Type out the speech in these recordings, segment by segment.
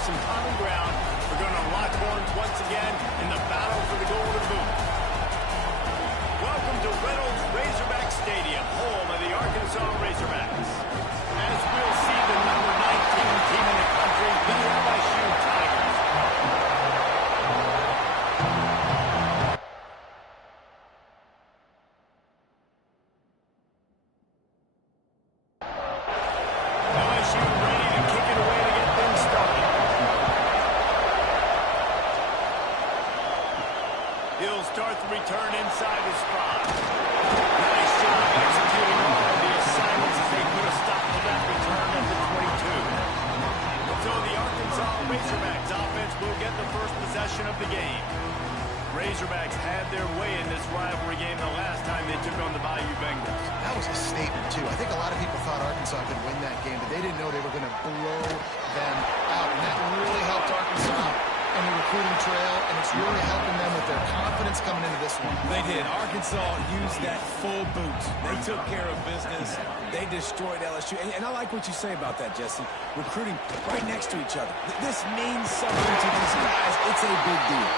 some common ground. We're going to lock horns once again in the battle for the Golden Boot. Welcome to Reynolds Razorback Stadium, home of the Arkansas Razorbacks. As we'll see the number 19 team in the country, the LSU Tigers. LSU ready to kick it away to get things started. He'll start the return inside his spot. Nice job executing all of the assignments as they put a stop to that return at the 22. So the Arkansas Razorbacks offense will get the first possession of the game. Razorbacks had their way in this rivalry game the last time they took on the Bayou Bengals. That was a statement, too. I think a lot of people thought Arkansas could win that game, but they didn't know they were going to blow them out. And that really helped Arkansas in the recruiting trail, and it's really helping them with their confidence coming into this one. They did. Arkansas used that full boot. They took care of business. They destroyed LSU. And I like what you say about that, Jesse. Recruiting right next to each other. This means something to these guys. It's a big deal.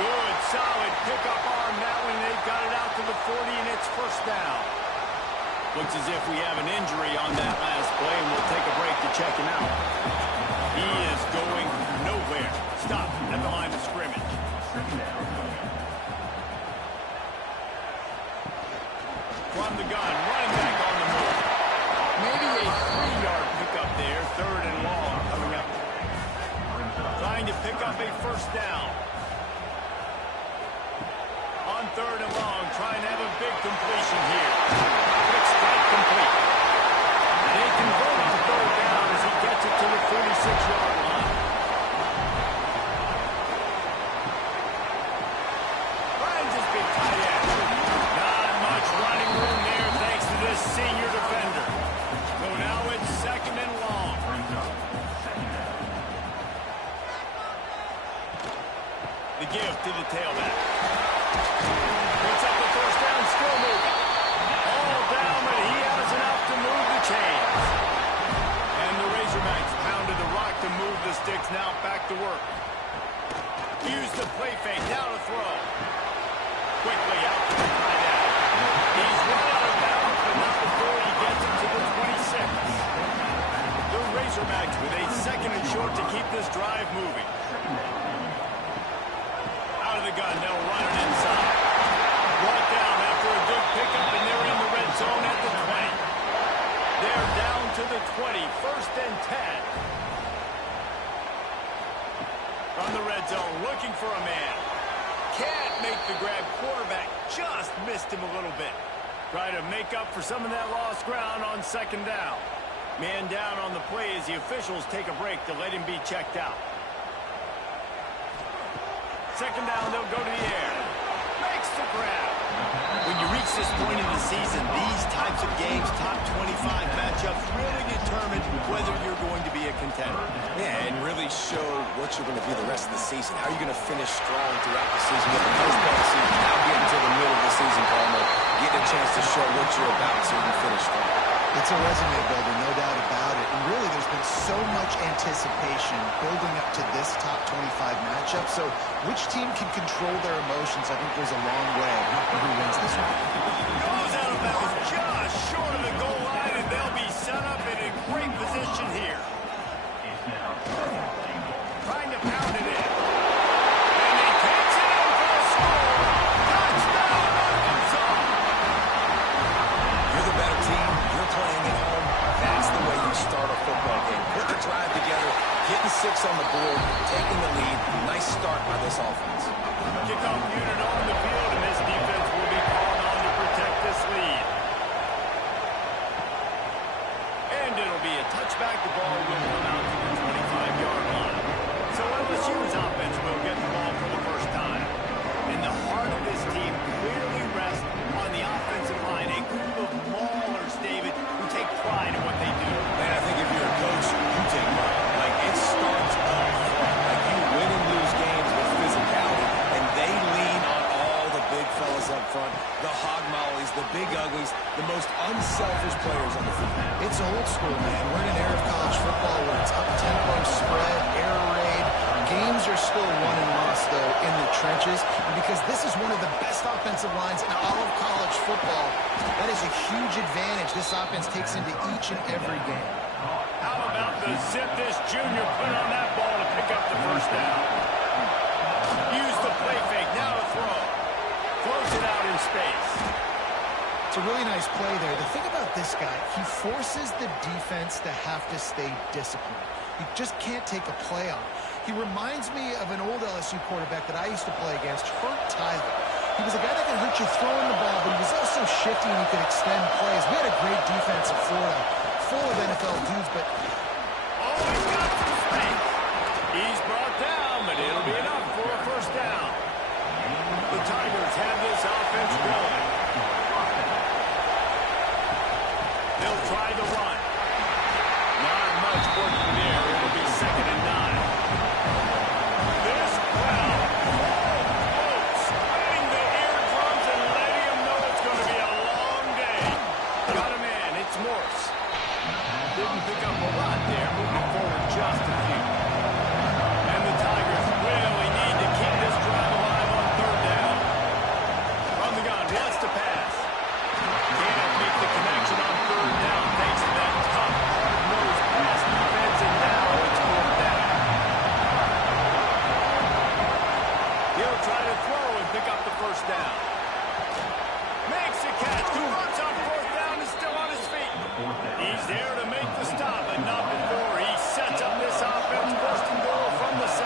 Good, solid pickup arm that one. They've got it out to the 40, and it's first down. Looks as if we have an injury on that last play, and we'll take a break to check him out. He is going nowhere. Stop at the line of scrimmage. From the gun, running back on the move. Maybe a 3-yard pickup there. Third and long coming up. Trying to pick up a first down. On third and long, trying to have a big completion here. Quick strike complete. They convert on third down as he gets it to the 46-yard line. Finds his big tight end. Not much running room there thanks to this senior defender. So now it's second and long. The give to the tailback. Picks up the first down, still moving. All down, but he has enough to move the chains. And the Razorbacks pounded the rock to move the sticks, now back to work. Use the play fake, down to throw. Quickly out to the tight end. He's run out of bounds, but not before he gets it to the 26. The Razorbacks with a second and short to keep this drive moving. Out of the gun, they'll run it inside. Brought down after a good pickup, and they're in the red zone at the 20. They're down to the 20, first and 10. From the red zone, looking for a man. Can't make the grab. Quarterback just missed him a little bit. Try to make up for some of that lost ground on second down. Man down on the play as the officials take a break to let him be checked out. Second down, they'll go to the air. Makes the grab. When you reach this point in the season, these types of games, top 25 matchups, really determine whether you're going to be a contender. Yeah, and really show what you're going to be the rest of the season. How are you going to finish strong throughout the season? With the first part of the season, now getting to the middle of the season, Palmer, get a chance to show what you're about so you can finish strong. It's a resume builder, no doubt about it. And really, there's been so much anticipation building up to this top 25 matchup. So which team can control their emotions, I think, goes a long way in who wins this one. Goes out of bounds just short of the goal line, and they'll be set up in a great position here. Trying to pound it in. And he takes it in for a score. Touchdown, Arkansas! You're the better team. You're playing at home. That's the way you start a football game. Put the drive together, getting 6 on the board, taking the lead. Nice start by this offense. Kickoff unit on the field, and this defense will be called on to protect this lead. And it'll be a touchback. The ball will come out to the 25-yard line. So LSU's offense will get the ball for the first time. And the heart of this team clearly rests on the offensive line. A group of maulers, David, who take pride in what they do. Man, I think if you're a coach, you take pride. Like, it starts up front. Like, you win and lose games with physicality, and they lean on the most unselfish players on the field. It's old school, man. We're in an era of college football where it's up-tempo, spread, air raid. Games are still won and lost, though, in the trenches. And because this is one of the best offensive lines in all of college football, that is a huge advantage this offense takes into each and every game. How about the zip this junior put on that ball to pick up the first down? Use the play fake, now to throw. Throws it out in space. It's a really nice play there. The thing about this guy, he forces the defense to have to stay disciplined. He just can't take a play on. He reminds me of an old LSU quarterback that I used to play against, Hurt Tyler. He was a guy that could hurt you throwing the ball, but he was also shifty and he could extend plays. We had a great defense at Florida, full of NFL dudes, but... Oh, he's got some space. He's brought down, but it'll be enough for a first down. The Tigers have this offense rolling. They'll try the run. Not much working there. It'll be 2nd and 9. This crowd, spinning the eardrums and letting him know it's going to be a long day. Got a man. It's Morse. Didn't pick up a lot there. Moving forward just a few. And the Tigers really need to keep this drive alive on 3rd down. From the gun, wants to pass. Can't make the connection on 3rd down thanks to that tough, hard-nosed pass defense, and now it's 4th down. He'll try to throw and pick up the first down. Makes a catch. Who runs on 4th down is still on his feet. He's there to make the stop, but not before he sets up this offense 1st and goal from the 7.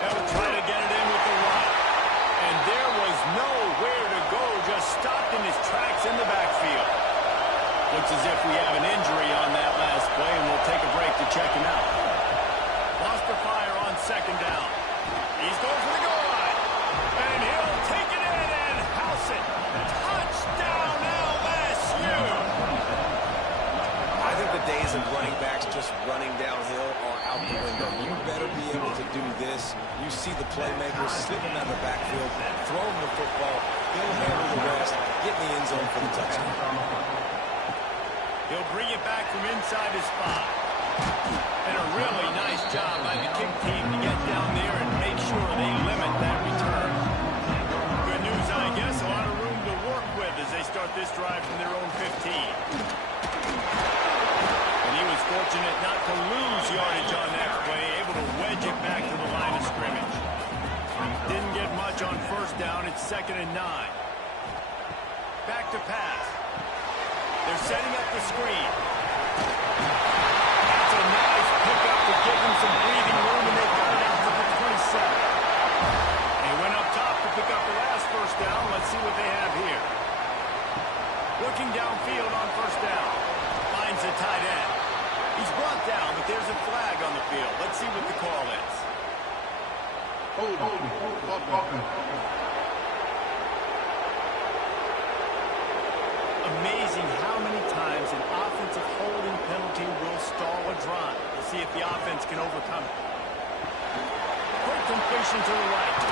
They'll try to get it in with the run. And there was nowhere to go, just stopped in his tracks in the backfield. Looks as if we have an injury on that last play, and we'll take a break to check him out. Lost the fire on 2nd down. He's going for the goal line. And he'll take it in and house it. Touchdown, LSU! I think the days of running backs just running downhill are out the window. You better be able to do this. You see the playmakers slipping out of the backfield, throwing the football, he'll handle the rest, get in the end zone for the touchdown. He'll bring it back from inside his spot. And a really nice job by the kick team to get down there and make sure they limit that return. Good news, I guess, a lot of room to work with as they start this drive from their own 15. And he was fortunate not to lose yardage on that play, able to wedge it back to the line of scrimmage. Didn't get much on 1st down. It's 2nd and 9. Back to pass. They're setting up the screen. That's a nice pickup to give them some breathing room, and they've got it out to the 27. They went up top to pick up the last first down. Let's see what they have here. Looking downfield on 1st down. Finds a tight end. He's brought down, but there's a flag on the field. Let's see what the call is. Amazing how many times an offensive holding penalty will stall a drive. We'll see if the offense can overcome it. Quick completion to the right.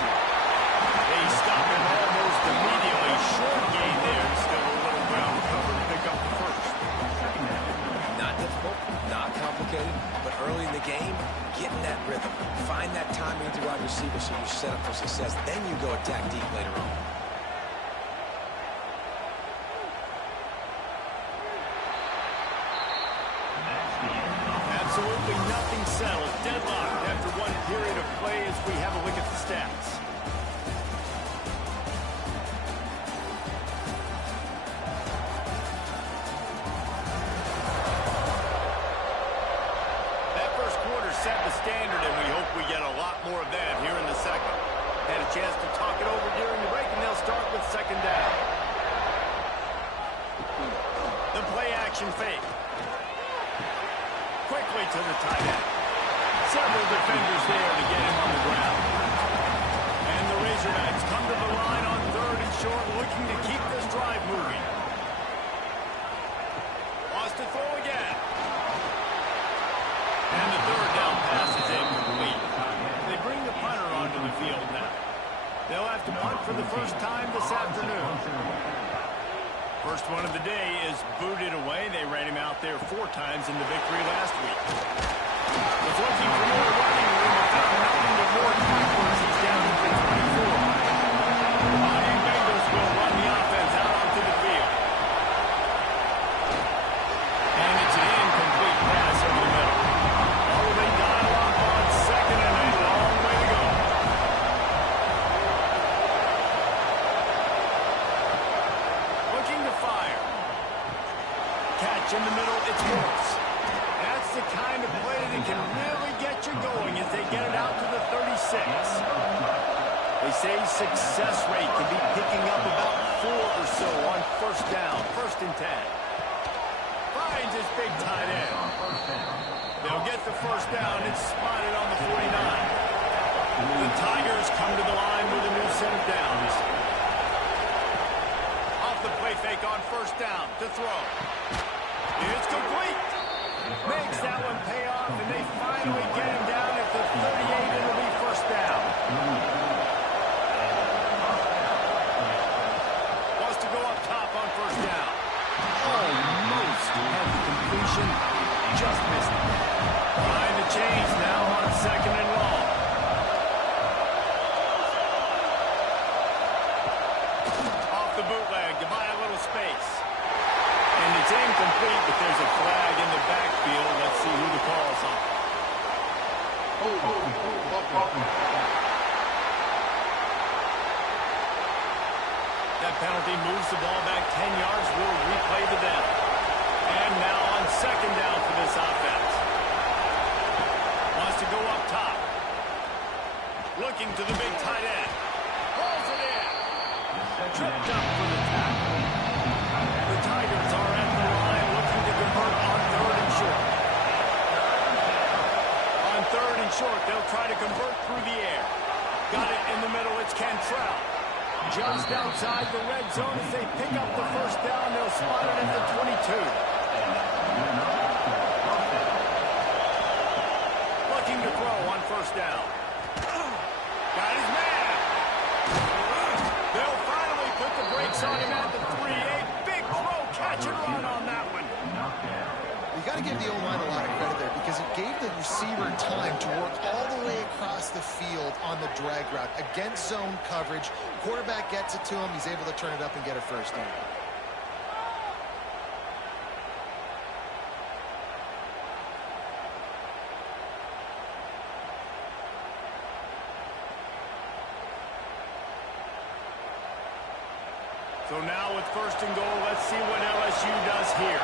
They stop him almost immediately. Short gain there. Still a little ground cover to pick up the first. Not difficult, not complicated, but early in the game, get in that rhythm. Find that timing with your wide receiver so you set up for success. Then you go attack deep later on. Absolutely nothing settled. Deadlocked after one period of play as we have a look at the stats. That first quarter set the standard, and we hope we get a lot more of that here in the second. Had a chance to talk it over during the break, and they'll start with 2nd down. The play action fake. Quickly to the tight end. Several defenders there to get him on the ground. And the Razorbacks come to the line on 3rd and short, looking to keep this drive moving. Wants to throw again. And the 3rd down pass is incomplete. They bring the punter onto the field now. They'll have to punt for the first time this afternoon. First one of the day is booted away. They ran him out there 4 times in the victory last week. Was looking for more running room, but found nothing but more backwards. He's down to 24. The Bengals will run the offense out onto the field. And it's an incomplete pass over the middle. Oh, they dial up on second and a long way to go. Looking to fire. Catch in the middle, it's Morse. That's the kind of play that can really get you going as they get it out to the 36. They say success rate can be picking up about 4 or so on first down, 1st and 10. Finds his big tight end. They'll get the first down. It's spotted on the 49. The Tigers come to the line with a new set of downs. Off the play fake on first down to throw. It's complete. Makes that one pay off, and they finally get him down at the 38. It'll be first down. Wants to go up top on first down. Almost had the completion. Just missed it. Trying to change now on 2nd and long. Off the bootleg to buy a little space. And it's incomplete, but there's a flag in the backfield. Let's see who the call's on. That penalty moves the ball back 10 yards. We'll replay the down. And now on 2nd down for this offense. Wants to go up top. Looking to the big tight end. Pulls it in. Tripped up for the tackle. The Tigers are at the line looking to convert on 3rd and short. On 3rd and short, they'll try to convert through the air. Got it in the middle. It's Cantrell. Just outside the red zone as they pick up the first down. They'll spot it at the 22. Looking to throw on first down. Got his man. They'll finally put the brakes on him at the 3-8. Big throw, catch and run on that one. You got to give the O-line a lot of credit there because it gave the receiver time to work all the way across the field on the drag route against zone coverage. Quarterback gets it to him. He's able to turn it up and get a first down. So now with 1st and goal, let's see what LSU does here.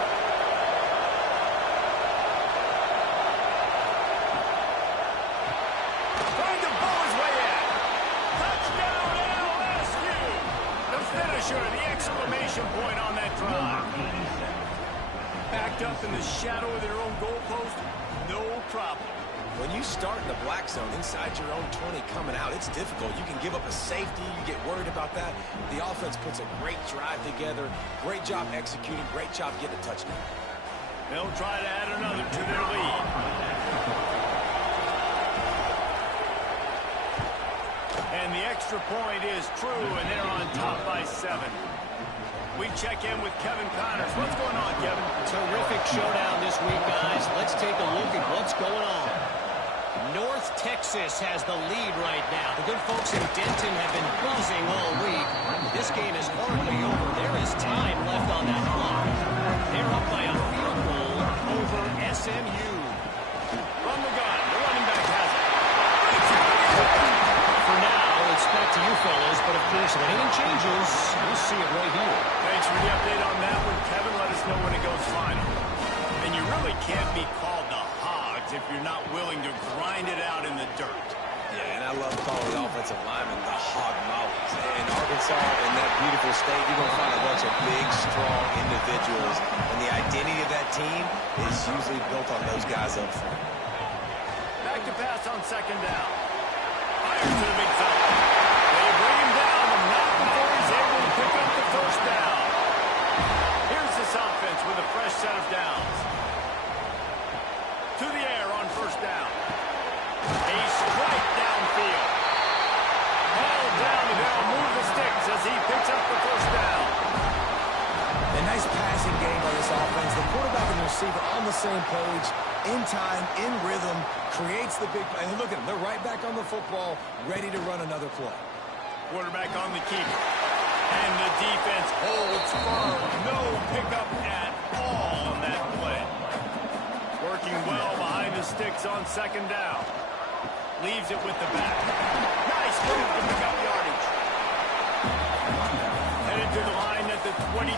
Trying to bow his way in. Touchdown LSU! The finisher, the exclamation point on that drive. Backed up in the shadow of their own goalpost, no problem. When you start in the black zone inside your own 20 coming out, it's difficult. You can give up a safety. You get worried about that. The offense puts a great drive together. Great job executing. Great job getting a touchdown. They'll try to add another to their lead. And the extra point is true, and they're on top by 7. We check in with Kevin Connors. What's going on, Kevin? Terrific showdown this week, guys. Let's take a look at what's going on. North Texas has the lead right now. The good folks in Denton have been buzzing all week. This game is hardly over. There is time left on that clock. They're up by a field goal over SMU. From the gun, the running back has it. For now, it's back to you fellas, but of course, if anything changes, you'll see it right here. Thanks for the update on that one, Kevin. Let us know when it goes final. And you really can't be called the Hogs if you're not willing to grind it out in the dirt. Yeah, and I love calling the offensive linemen the hog mollies. In Arkansas, in that beautiful state, you're going to find a bunch of big, strong individuals. And the identity of that team is usually built on those guys up front. Back to pass on 2nd down. Fires to the big fella. They bring him down, but not before he's able to pick up the first down. Here's this offense with a fresh set of downs. To the air on first down. A strike downfield. Ball down, and they'll move the sticks as he picks up the first down. And nice passing game by this offense. The quarterback and the receiver on the same page, in time, in rhythm, creates the big play. And look at them. They're right back on the football, ready to run another play. Quarterback on the keeper. And the defense holds firm. No pickup at all on that play. Working well behind the sticks on second down. Leaves it with the back. Nice move to pick up yardage. Headed to the line at the 23,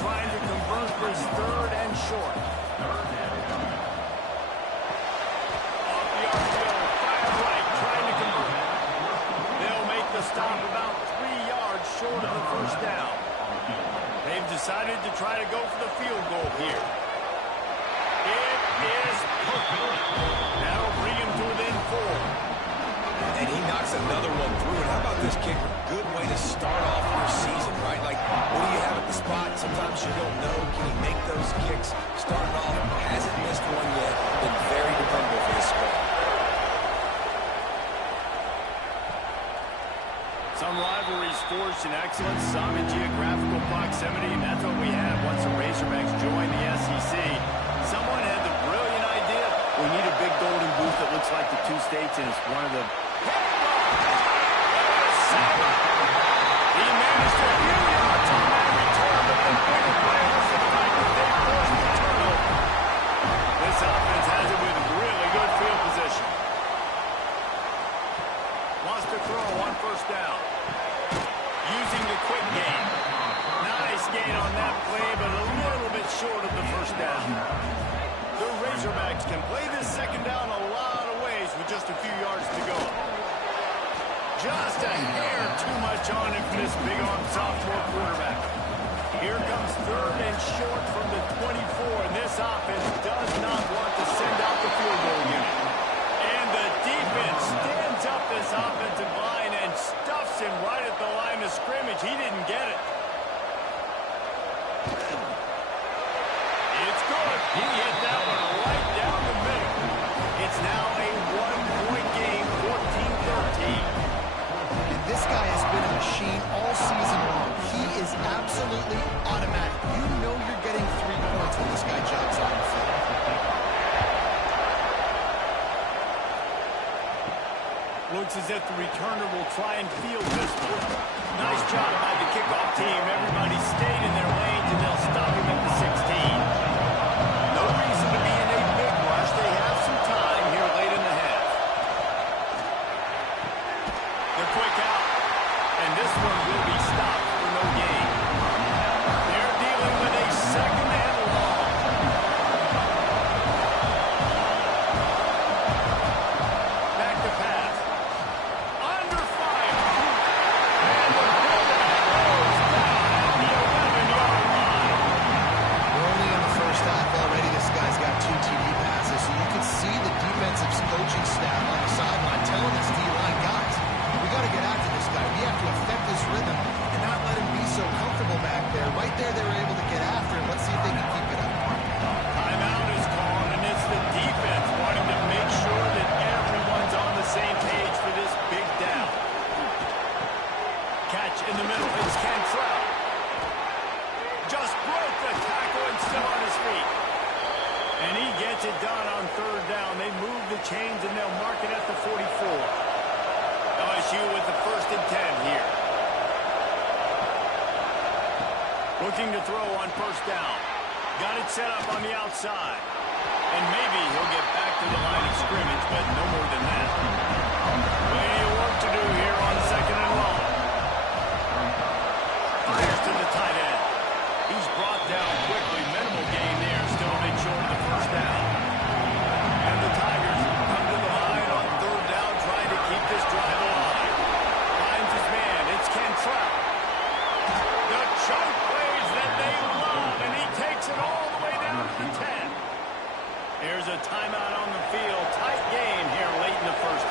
trying to convert this third and short. Off the RPO, fire right, trying to convert it. They'll make the stop about 3 yards short of the first down. They've decided to try to go for the field goal here. It is perfect. That'll bring him to within 4. And he knocks another one through. And how about this kicker? Good way to start off your season, right? Like, what do you have at the spot? Sometimes you don't know. Can he make those kicks? Starting off, hasn't missed one yet. Been very dependable for this squad. Some rivalries forged in excellence, some in geographical proximity, and that's what we have once the Razorbacks joined the SEC. Someone had the brilliant idea, we need a big golden booth that looks like the two states, and it's one of the... He managed a few yards on that return, but the bigger play was the fact that they forced the turnover. This offense has it with really good field position. Wants to throw on first down. Using the quick game. Nice gain on that play, but a little bit short of the first down. The Razorbacks can play this second down a lot of ways with just a few yards to go. Just a hair too much on him for this big-arm sophomore quarterback. Here comes third and short from the 24, and this offense does not want to send out the field goal unit. And the defense stands up this offensive line and stuffs him right at the line of scrimmage. He didn't get it. It's good. He hit that one right down the middle. It's now a one-point game, 14-13. This guy has been a machine all season long. He is absolutely automatic. You know you're getting 3 points when this guy jogs on the field. Looks as if the returner will try and field this one. Nice job by the kickoff team. Everybody stayed in their lanes, and they'll stop him at the 16. No reason to be in a big rush. They have some time here late in the half. They're quick out, and this one will be stopped for no gain. They're dealing with a second and long. Back to pass. Under fire. And the quarterback goes down at the 11-yard line. We're only in the first half already. This guy's got 2 TD passes, so you can see the defensive coaching staff on the sideline telling this D-line, guys, we got to get after this guy. We have to affect his rhythm and not let him be so comfortable back there. Right there, they were able to get after him. Let's see if they can keep it up. Timeout is called, and it's the defense wanting to make sure that everyone's on the same page for this big down. Catch in the middle is Cantrell. Just broke the tackle and still on his feet. And he gets it done on third down. They move the chains, and they'll mark it at the 44. LSU with the 1st and 10 here. Looking to throw on first down. Got it set up on the outside. And maybe he'll get back to the line of scrimmage, but no more than that. Plenty of work to do here on second and long. Fires to the tight end. He's brought down quickly. Minimal gain there. Still a bit short of the first down. And the Tigers come to the line on third down, trying to keep this drive alive. Finds his man. It's Cantrell. The choke plays that they love, and he takes it all the way down to the 10. Here's a timeout on the field. Tight game here late in the first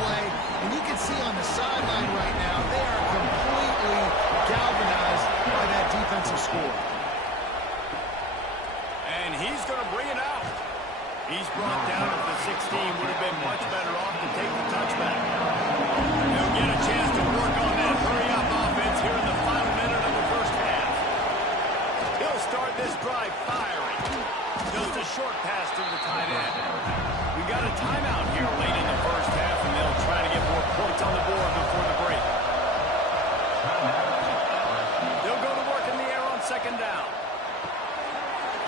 play. And you can see on the sideline right now, they are completely galvanized by that defensive score. And he's going to bring it out. He's brought down at the 16. Would have been much better off to take the touchback. He'll get a chance to work on that hurry-up offense here in the final minute of the first half. He'll start this drive firing. Just a short pass to the tight end. We got a timeout here late in the first half, and they'll try to get more points on the board before the break. They'll go to work in the air on second down.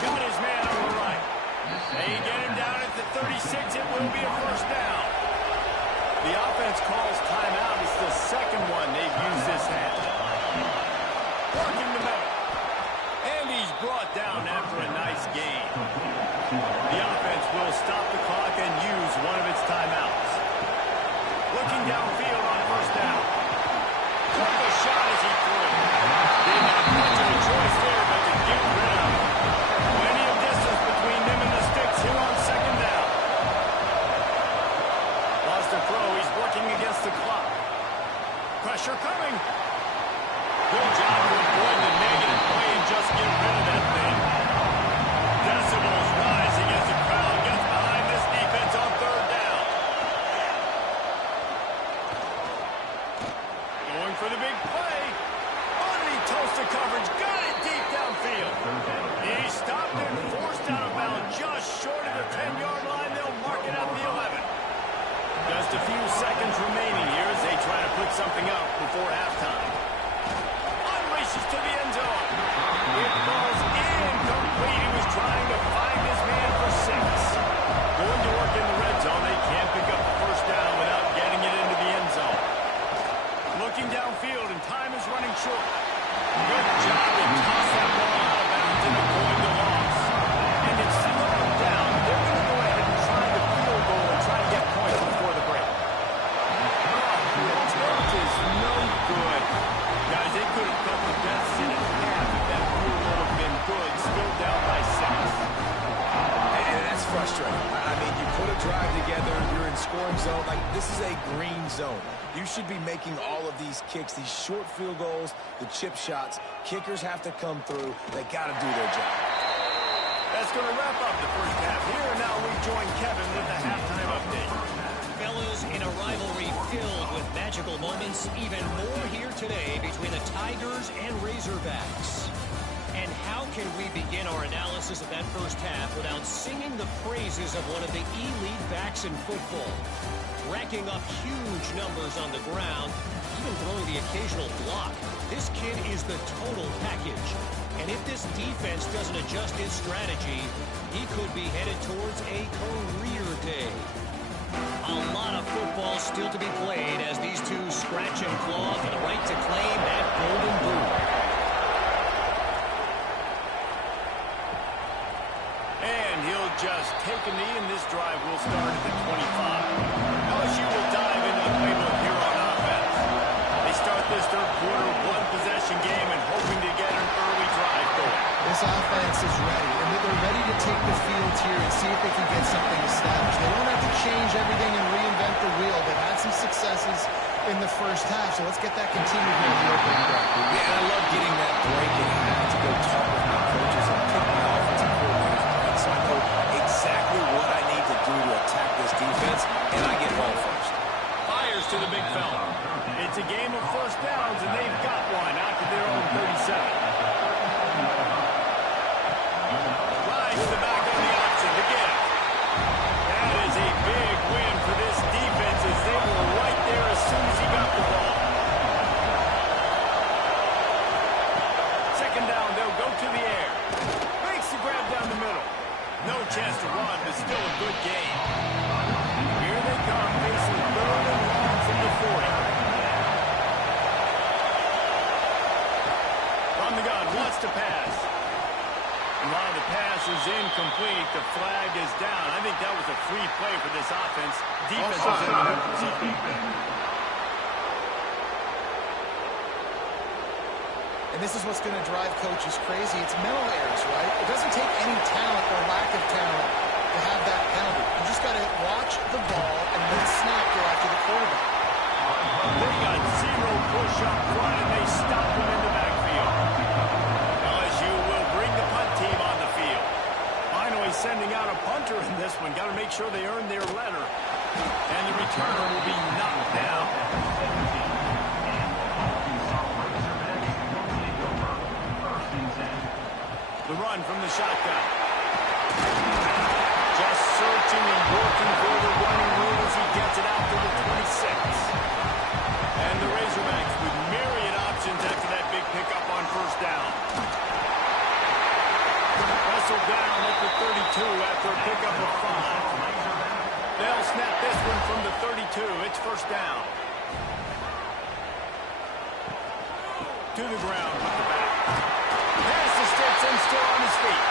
Got his man on the right. They get him down at the 36. It will be a first down. The offense calls timeout. It's the second one they've used this half. Working the middle. And he's brought down after a nice gain. The offense will stop the clock and use one of its timeouts. Looking downfield on first down. Took a shot as he threw. Didn't have much of a choice there, but to get rid of it. Plenty of distance between them and the sticks here on second down. Lost a throw. He's working against the clock. Pressure coming. Good job to avoid the negative play and just get rid of that thing. Decibels rising as the crowd gets behind this defense on third down. Going for the big play. Underneath toasted coverage. Got it deep downfield. He stopped and forced out of bounds just short of the 10-yard line. They'll mark it at the 11. Just a few seconds remaining here as they try to put something up before halftime. Unleashes to the end zone. It falls incomplete. He was trying to find his man for 6. Going to work in the red zone. They can't pick up the first down without getting it into the end zone. Looking downfield, and time is running short. Good job to toss that ball out of bounds and avoid the loss. And it's slowed down. They're going to go ahead and try the field goal and try to get points before the break. The attempt is no good. Guys, they could have cut the deficit in half if that field goal had been good. Still down by 6. And that's frustrating. I mean, you put a drive together, you're in scoring zone. Like, this is a green zone. You should be making all of these kicks, these short field goals, the chip shots. Kickers have to come through. They got to do their job. That's going to wrap up the first half here. And now we join Kevin with the halftime update. Fellas, in a rivalry filled with magical moments, even more here today between the Tigers and Razorbacks. And how can we begin our analysis of that first half without singing the praises of one of the elite backs in football? Racking up huge numbers on the ground, even throwing the occasional block. This kid is the total package. And if this defense doesn't adjust its strategy, he could be headed towards a career day. A lot of football still to be played as these two scratch and claw for the right to claim that golden boot. And he'll just take a knee, and this drive will start at the 25. LSU will dive into the playbook here on offense. They start this third quarter one-possession game and hoping to get an early drive going. This offense is ready, and they're ready to take the field here and see if they can get something established. They don't have to change everything and reinvent the wheel. They've had some successes in the first half, so let's get that continued here in the opening drive. Yeah, I love getting that break and having to go talk with my coaches and pick my offensive coordinators. Right? So I know exactly what I need to do to attack this defense, and I get home first. Fires to the big fella. It's a game of first downs, and they've got one out to their own 37. Rise to the back on the option to get it. That is a big win for this defense as they were right there as soon as he got the ball. Second down, they'll go to the air. Makes the grab down the middle. No chance to run, but still a good game. Here they come, facing third and long from the 40. From the gun, wants to pass. And while the pass is incomplete, the flag is down. I think that was a free play for this offense. Defense was in the neutral zone. And this is what's going to drive coaches crazy. It's mental errors, right? It doesn't take any talent or lack of talent to to have that penalty. You just got to watch the ball and then snap go after the quarterback. They got zero push up front, and they stop them in the backfield. LSU will bring the punt team on the field. Finally sending out a punter in this one. Got to make sure they earn their letter. And the returner will be knocked down. The run from the shotgun. Just searching and working for the running room as he gets it out to the 26. And the Razorbacks with myriad options after that big pickup on first down. Wrestled down at the 32 after a pickup of 5. They'll snap this one from the 32. It's first down. To the ground with the back. Pass to Stetson, still on his feet.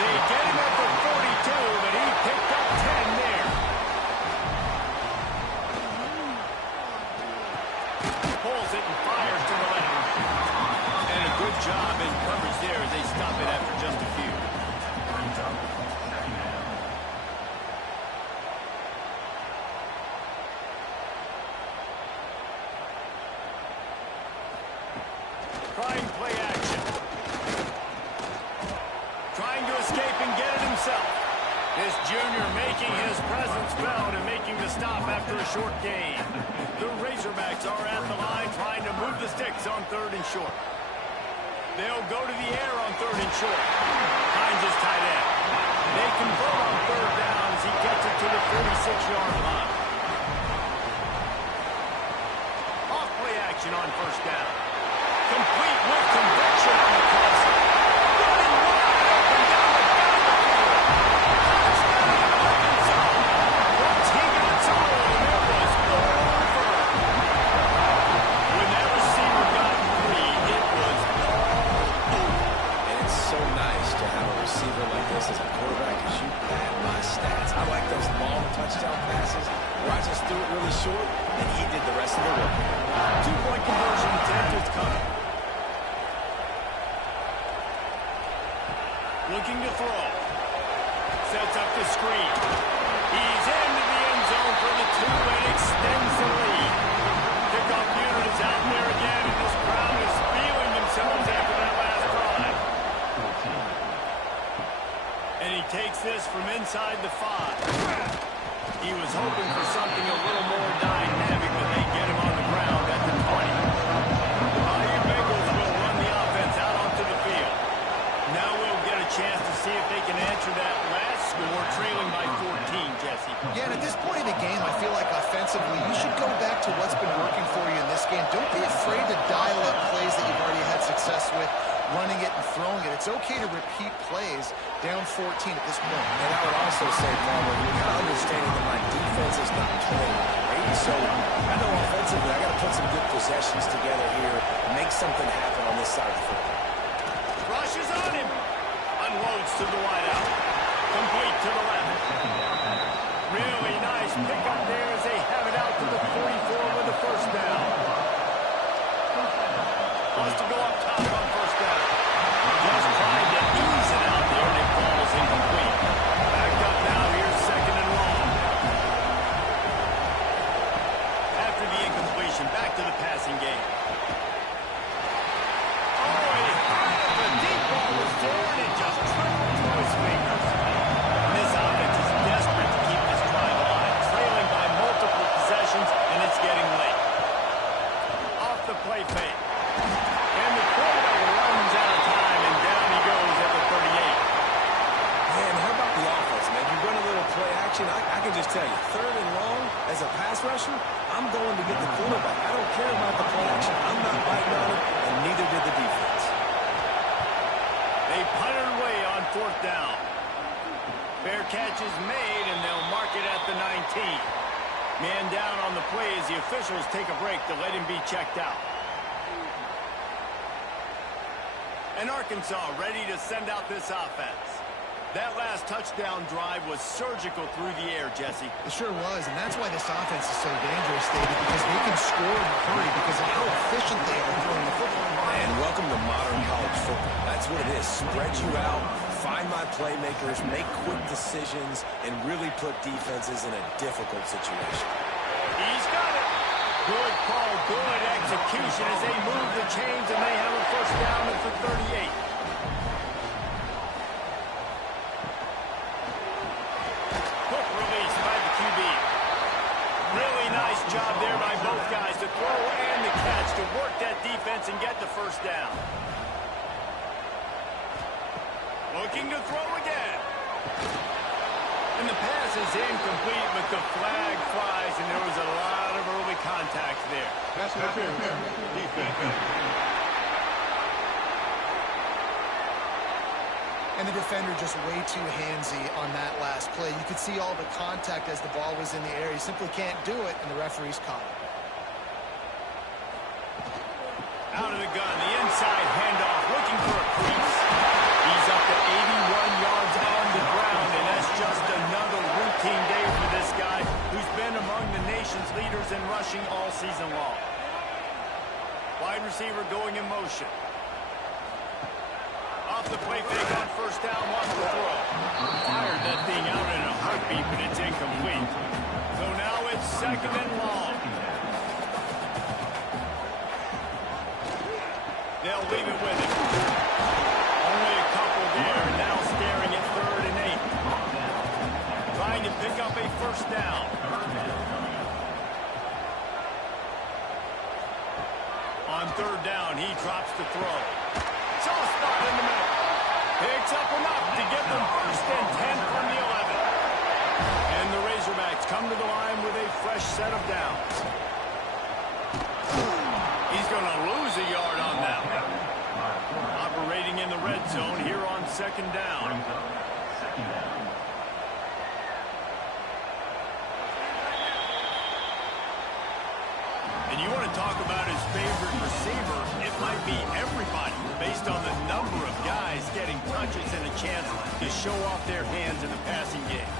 They get him at the 42, but he picked up 10 there. Pulls it and fires to the left. And a good job in coverage there as they stop it after just a few. Trying play action. Trying to escape and get it himself. This junior making his presence felt and making the stop after a short gain. The Razorbacks are at the line trying to move the sticks on 3rd and short. They'll go to the air on 3rd and short. Hines is tight end. They convert on 3rd down as he gets it to the 46-yard line. Off play action on first down. Complete with conviction on the cross. Running wide open down the field. Touchdown, Arkansas. Once he got solid, it was over. When that receiver got free, it was all over. And it's so nice to have a receiver like this as a quarterback because you pad my stats. I like those long touchdown passes. Rogers threw it really short, and he did the rest of the work. 2-point conversion attempt is coming. Looking to throw. Sets up the screen. He's into the end zone for the 2 and extends the lead. Kickoff unit is out there again, and this crowd is feeling themselves after that last drive. And he takes this from inside the 5. He was hoping for something a little more dynamic, but they get him on the ground at the 20. The Bayou Bengals will run the offense out onto the field. Now we'll get a chance to see if they can answer that last score, trailing by 14, Jesse. Yeah, and at this point in the game, I feel like offensively, you should go back to what's been working for you in this game. Don't be afraid to dial up plays that you've already had success with, running it and throwing it. It's okay to repeat plays down 14 at this point. And I would also say, Palmer, you're kind of understanding that my defense is not playing great. So I know offensively I got to put some good possessions together here, make something happen on this side of the football. Rushes on him. Unloads to the wideout. Complete to the left. Really nice pickup there as they have it out to the 44 with the first down. Wants to go up top on first down. Just trying to ease it out there, and it falls incomplete. Backed up now, here's 2nd and long. After the incompletion, back to the passing game. The deep ball was there, and it just trickled through his fingers. And this offense is desperate to keep this drive alive, trailing by multiple possessions, and it's getting late. Off the play fake. And the quarterback runs out of time, and down he goes at the 38. Man, how about the offense, man? You run a little play action. I can just tell you, 3rd and long, as a pass rusher, I'm going to get the quarterback. I don't care about the play action. I'm not biting on it, and neither did the defense. They punted away on 4th down. Fair catch is made, and they'll mark it at the 19. Man down on the play as the officials take a break to let him be checked out. And Arkansas ready to send out this offense. That last touchdown drive was surgical through the air, Jesse. It sure was, and that's why this offense is so dangerous, David, because they can score in a hurry because of how efficient they are throwing the football. And welcome to modern college football. That's what it is. Spread you out, find my playmakers, make quick decisions, and really put defenses in a difficult situation. He's got it. Good call, good execution as they move the chains, and they have a first down at the 38. Quick release by the QB. Really nice job there by both guys to throw and the catch to work that defense and get the first down. Looking to throw again. And the pass is incomplete, but the flag flies, and there was a lot of early contact there. That's interference. Defense. And the defender just way too handsy on that last play. You could see all the contact as the ball was in the air. He simply can't do it, and the referee's caught it. Out of the gun, the inside handoff, looking for a crease. He's up to 81 yards on the ground, and that's just another routine day for this guy who's been among the nation's leaders in rushing all season long. Wide receiver going in motion. Off the play fake on first down, wants to throw. Fired that thing out in a heartbeat, but it's incomplete. So now it's second and long. They'll leave it with him. Only a couple there, and now staring at 3rd and 8. Trying to pick up a first down. On 3rd down, he drops the throw. Soft spot in the middle. Picks up enough to get them first and 10 from the 11. And the Razorbacks come to the line with a fresh set of downs. He's going to lose a yard on that one. Operating in the red zone here on 2nd down. And you want to talk about his favorite receiver, it might be everybody, based on the number of guys getting touches and a chance to show off their hands in the passing game.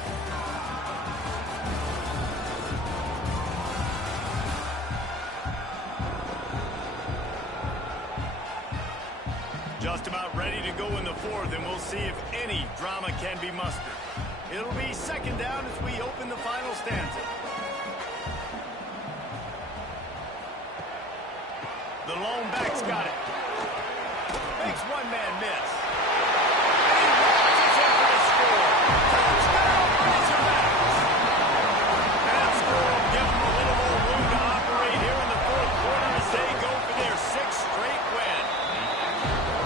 Just about ready to go in the 4th, and we'll see if any drama can be mustered. It'll be 2nd down as we open the final stanza. The lone back's got it. Makes one man miss. And he launches in for the score. Touchdown, Razorbacks. That score will give them a little more room to operate here in the 4th quarter as they go for their 6th straight win.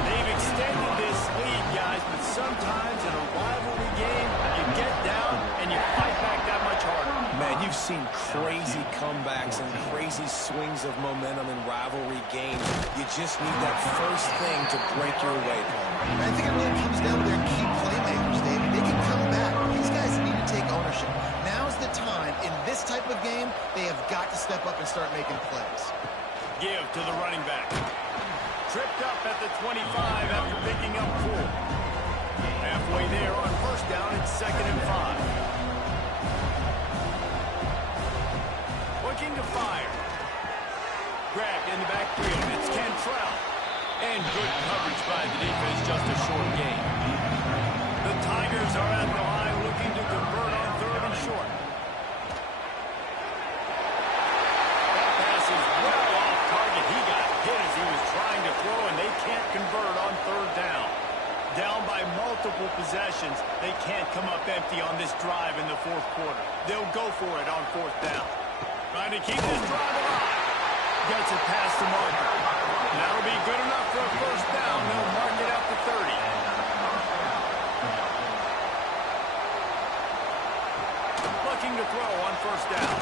They've extended this lead, guys, but sometimes in a rivalry game, you get down and you fight back that much harder. Man, you've seen crazy comebacks and crazy swings of momentum in rivalry games. You just need that first thing to break your way, Paul. I think it really comes down to their key playmakers, David. They can come back. These guys need to take ownership. Now's the time. In this type of game, they have got to step up and start making plays. Give to the running back. Tripped up at the 25 after picking up 4. Halfway there on first down, it's 2nd and 5. Looking to fire. Grabbed in the backfield. It's Cantrell. And good coverage by the defense, just a short gain. The Tigers are at the line looking to convert on 3rd and short. That pass is well off target. He got hit as he was trying to throw, and they can't convert on 3rd down. Down by multiple possessions, they can't come up empty on this drive in the 4th quarter. They'll go for it on 4th down. Trying to keep this drive alive. Gets it past the marker. That'll be good enough for a first down. They'll mark it out to 30. Looking to throw on first down.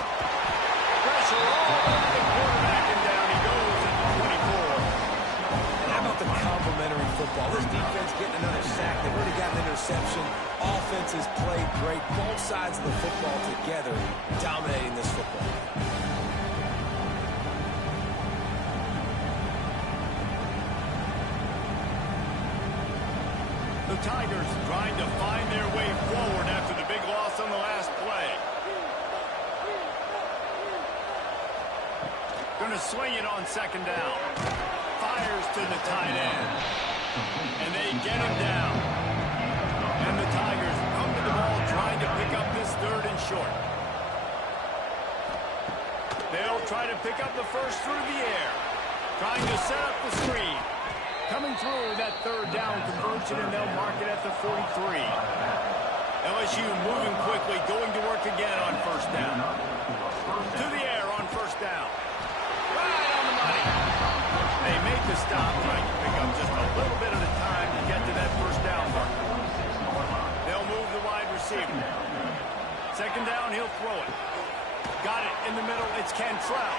Pressure all over the quarterback, and down he goes at the 24. And how about the complementary football? This defense getting another sack. They've already got an interception. Offense has played great. Both sides of the football together dominating this football. The Tigers trying to find their way forward after the big loss on the last play. Going to swing it on 2nd down. Fires to the tight end. And they get him down. Tigers come to the ball trying to pick up this third and short. They'll try to pick up the first through the air. Trying to set up the screen. Coming through that third down conversion, and they'll mark it at the 43. LSU moving quickly, going to work again on first down. To the air on first down. Right on the money. They make the stop, trying to pick up just a little bit at a time to get to that first down mark. They'll move the wide receiver. Second down, he'll throw it. Got it in the middle, it's Cantrell.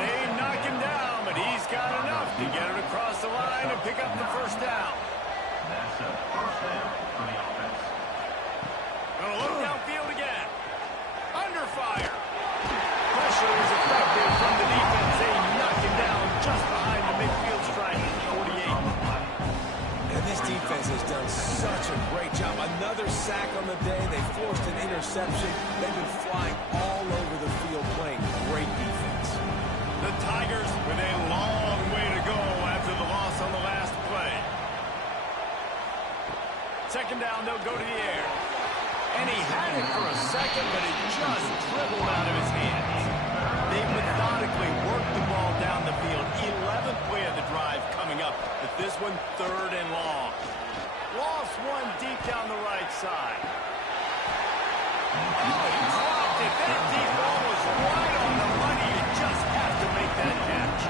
They knock him down, but he's got enough to get it across the line and pick up the first down. Gonna look downfield again. Under fire. Pressure is effective from the defense. They knock him down just behind the midfield stripe, 48. And this defense has done such a great job. Another sack on the day. They forced an interception. They've been flying all over the field playing great defense. The Tigers with a long way to go after the loss on the last play. Second down, they'll go to the air. And he had it for a second, but it just dribbled out of his hands. They methodically worked the ball down the field. 11th play of the drive coming up, but this one third and long. Lost one deep down the right side. Oh, he dropped it. That deep ball was right on the money. You just have to make that catch.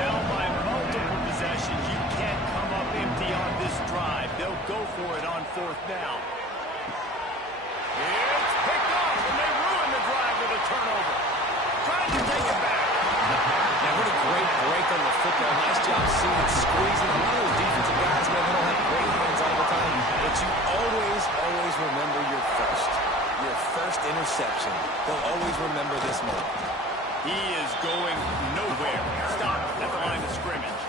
Down by multiple possessions. You can't come up empty on this drive. They'll go for it on fourth down. It's picked off, and they ruin the drive with a turnover. Trying to take it back. Now, what a great break on the football. Nice job seeing it squeezing. A lot of those defensive guys, man, they don't have great hands all the time. But you always remember your first interception. They'll always remember this moment. He is going nowhere. Stop at the line of scrimmage.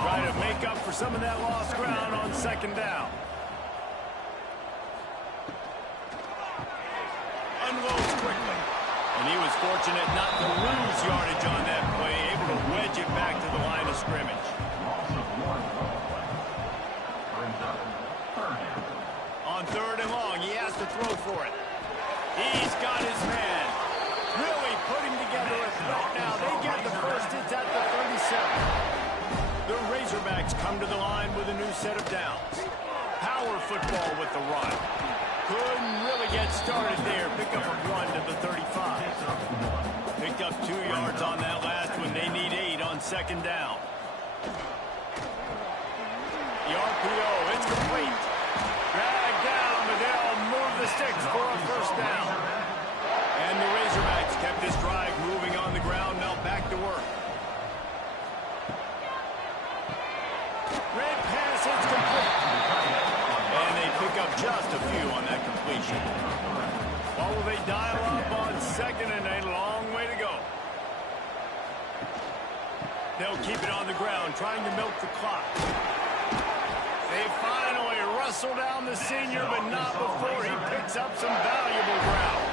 Try to make up for some of that lost ground on second down. Unloads quickly. And he was fortunate not to lose yardage on that play, able to wedge it back to the line of scrimmage. On third and long, he has to throw for it. He's got his man. Really putting together a threat now. They get the first. It's at the 37. The Razorbacks come to the line with a new set of downs. Power football with the run. Couldn't really get started there. Pick up a 1 to the 35. Picked up 2 yards on that last one. They need 8 on second down. The RPO, it's complete. Dragged down, but they'll move the sticks for a first down. And the Razorbacks kept this drive moving on the ground. Now back to work. Red pass, it's complete. And they pick up just a few on that completion. What will they dial up on second and a long way to go? They'll keep it on the ground, trying to milk the clock. They finally wrestle down the senior, but not before he picks up some valuable ground.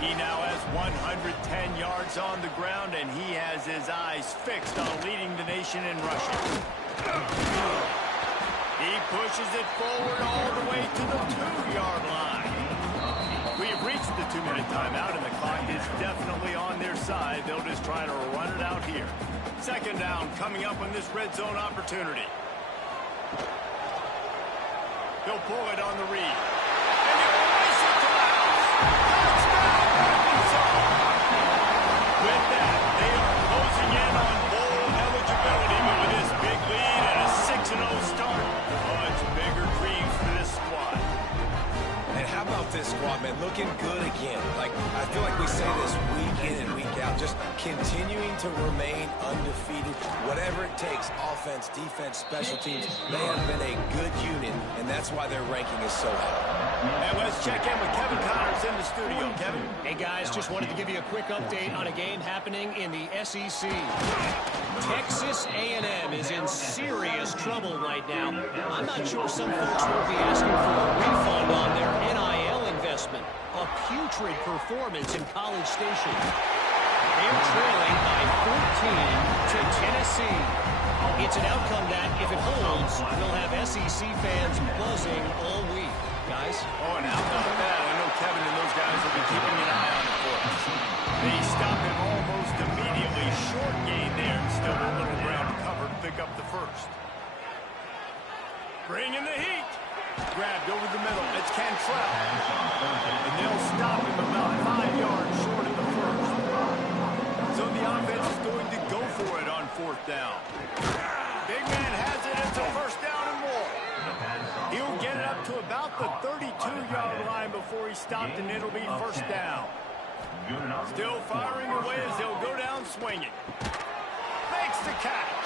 He now has 110 yards on the ground, and he has his eyes fixed on leading the nation in rushing. He pushes it forward all the way to the 2-yard line. We've reached the 2-minute timeout, and the clock is definitely on their side. They'll just try to run it out here. Second down coming up on this red zone opportunity. He'll pull it on the read. And he'll race it to the house. Touchdown, Arkansas! With that, they are closing in on bowl eligibility, but with this big lead and a 6-0 start, much bigger dreams for this squad. And how about this squad, man? Looking good again. Like, I feel like we say this week in and week out, just continuing to remain undefeated. Whatever it takes, offense, defense, special teams, they have been a good unit, and that's why their ranking is so high. And let's check in with Kevin Connors in the studio. Kevin? Hey, guys, just wanted to give you a quick update on a game happening in the SEC. Texas A&M is in serious trouble right now. I'm not sure some folks will be asking for a refund on their NIL investment. A putrid performance in College Station. They're trailing by 14 to Tennessee. It's an outcome that, if it holds, will have SEC fans buzzing all week. guys. Oh, and how about that? I know Kevin and those guys will be keeping an eye on it for us. They stop him almost immediately. Short gain there. Still a little ground to cover to pick up the first. Bring in the heat. Grabbed over the middle. It's Cantrell. And they'll stop him about 5 yards short of the first. So the offense is going to go for it on fourth down. Big man has it. It's a first down and more. He'll get it up to about the 32-yard line before he stopped, and it'll be first down. Still firing away as they'll go down swinging. Makes the catch.